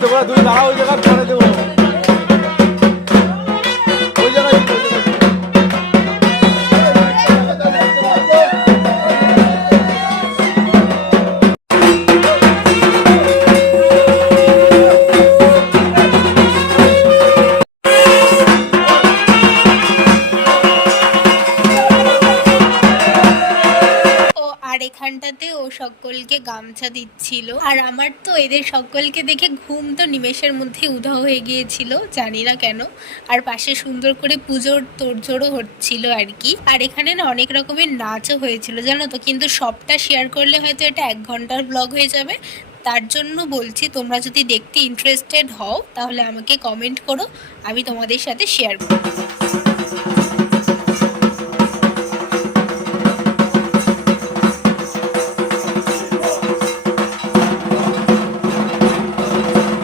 দুই দাঁড়া ওই জায়গায় পরে দেবো ওই জায়গায় আর এখানটাতে ও সকলকে গামছা দিচ্ছিল আর আমার তো এদের সকলকে দেখে ঘুম তো নিমেষের মধ্যে উধাও হয়ে গিয়েছিল, জানি না কেন। আর পাশে সুন্দর করে পুজোর তোড়জোড়ও হচ্ছিল আর কি। আর এখানে না অনেক রকমের নাচও হয়েছিল জানো তো, কিন্তু সবটা শেয়ার করলে হয়তো এটা 1 ঘন্টার ব্লগ হয়ে যাবে। তার জন্য বলছি তোমরা যদি দেখতে ইন্টারেস্টেড হও তাহলে আমাকে কমেন্ট করো, আমি তোমাদের সাথে শেয়ার করব।